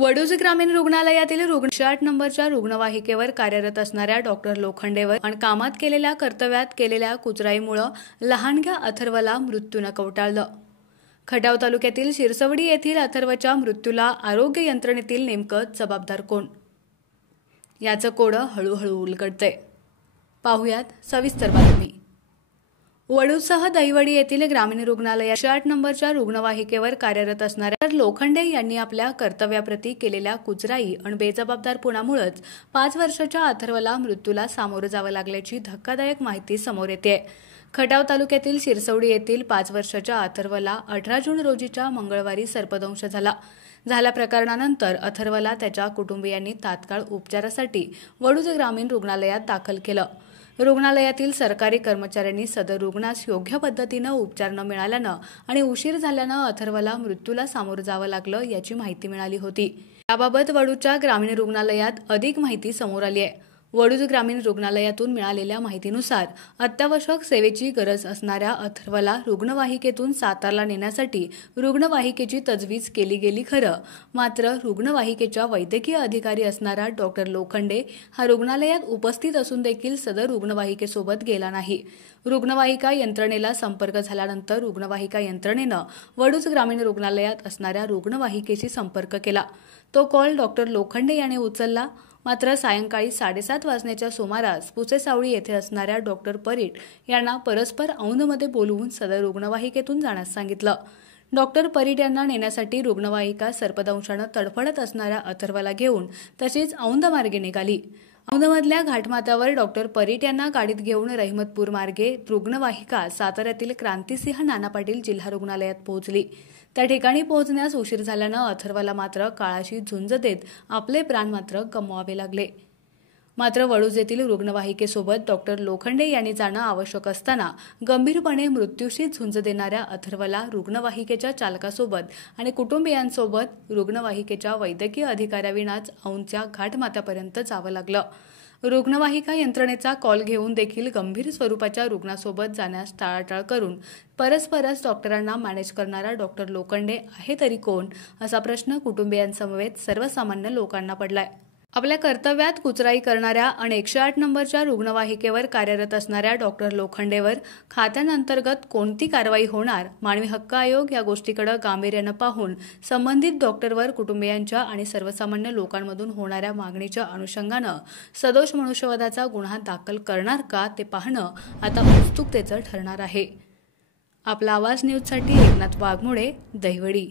वडूज ग्रामीण रुग्णालयातील 108 नंबरच्या रुग्णवाहिकेवर कार्यरत असणाऱ्या डॉक्टर लोखंडेवर आणि कामात केलेल्या कर्तव्यात केलेल्या कुचराईमुळे लहानग्या अथर्वला मृत्यूने कवटाळलं। खटाव तालुक्यातील शिरसवडी येथील अथर्वच्या मृत्यूला आरोग्य यंत्रणेतील नेमकं जबाबदार कोण, याचं कोडं हळूहळू उलगडतंय। पाहुयात सविस्तर बातमी। वडूजसह दहिवडी येथील ग्रामीण रुग्णालयात 108 नंबरच्या रुग्णवाहिकेवर कार्यरत असणाऱ्या लोखंडे यांनी आपल्या कर्तव्याप्रती केलेल्या कुचराई आणि बेजबाबदारपणामुळेच 5 वर्षाच्या अथर्वला मृत्यूला सामोरं जावं लागल्याची धक्कादायक माहिती समोर येते। खटाव तालुक्यातील शिरसवडी येथील 5 वर्षाच्या अथर्वला 18 जून रोजीच्या मंगळवारी सर्पदंश झाल्या प्रकरणानंतर अथर्वला त्याच्या कुटुंबियांनी तात्काळ उपचारासाठी वडूज ग्रामीण रुग्णालयात दाखल केलं। रुग्णालयातील सरकारी कर्मचाऱ्यांनी सदर रुग्णास योग्य पद्धतीने उपचार न मिळाल्यानं आणि उशीर झाल्यानं अथर्वला मृत्यूला सामोरं जावं लागलं याची माहिती मिळाली होती। याबाबत वडूजच्या ग्रामीण रुग्णालयात अधिक माहिती समोर आली आहे। वडूज ग्रामीण रुग्णालयातून मिळालेल्या माहितीनुसार अत्यावश्यक सेवेची गरज असणाऱ्या अथर्वला रुग्णवाहिकेतून सातारला नेण्यासाठी रुग्णवाहिकेची तजवीज केली गेली खरं, मात्र रुग्णवाहिकेच्या वैद्यकीय अधिकारी असणारा डॉक्टर लोखंडे हा रुग्णालयात उपस्थित असून देखील सदर रुग्णवाहिकेसोबत गेला नाही। रुग्णवाहिका यंत्रणेला संपर्क झाल्यानंतर रुग्णवाहिका यंत्रणेनं वडूज ग्रामीण रुग्णालयात असणाऱ्या रुग्णवाहिकेशी संपर्क केला। तो कॉल डॉक्टर लोखंडे याने उचलला, मात्र सायंकाळी 7:30 वाजण्याच्या सुमारास पुसेसावळी येथे असणाऱ्या डॉक्टर परीट यांना परस्पर औंधमध्ये बोलवून सदर रुग्णवाहिकेतून जाण्यास सांगितलं। डॉक्टर परीट यांना नेण्यासाठी रुग्णवाहिका सर्पदंशानं तडफडत असणाऱ्या अथर्वला घेऊन तसेच औंध मार्गे निघाली। औंधमधल्या घाटमाथ्यावर डॉक्टर परीट यांना गाडीत घेऊन रहिमतपूर मार्गे रुग्णवाहिका साताऱ्यातील क्रांतिसिंह नाना पाटील जिल्हा रुग्णालयात पोहोचली। त्या ठिकाणी पोहोचण्यास उशीर झाल्यानं अथर्वला मात्र काळाशी झुंज देत आपले प्राण मात्र गमवावे लागले। मात्र वडूज येथील रुग्णवाहिकेसोबत डॉक्टर लोखंडे यांनी जाणं आवश्यक असताना गंभीरपणे मृत्यूशी झुंज देणाऱ्या अथर्वला रुग्णवाहिकेच्या चालकासोबत आणि कुटुंबियांसोबत रुग्णवाहिकेच्या वैद्यकीय अधिकाऱ्याविनाच औंधच्या घाटमाथ्यापर्यंत जावं लागलं। रुग्णवाहिका यंत्रणेचा कॉल घेऊन देखील गंभीर स्वरूपाच्या रुग्णासोबत जाण्यास टाळाटाळ करून परस्परच डॉक्टरांना मॅनेज करणारा डॉक्टर लोखंडे आहे तरी कोण, असा प्रश्न कुटुंबियांसमवेत सर्वसामान्य लोकांना पडलाय। आपल्या कर्तव्यात कुचराई करणाऱ्या आणि 108 नंबरच्या रुग्णवाहिकेवर कार्यरत असणाऱ्या डॉक्टर लोखंडेवर खात्यांअंतर्गत कोणती कारवाई होणार, मानवी हक्क आयोग या गोष्टीकडे गांभीर्यानं पाहून संबंधित डॉक्टरवर कुटुंबियांच्या आणि सर्वसामान्य लोकांमधून होणाऱ्या मागणीच्या अनुषंगानं सदोष मनुष्यवधाचा गुन्हा दाखल करणार का ते पाहणं आता उत्सुकतेचं ठरणार आहे। आपला आवाज न्यूजसाठी एकनाथ वाघमोडे, दहिवडी।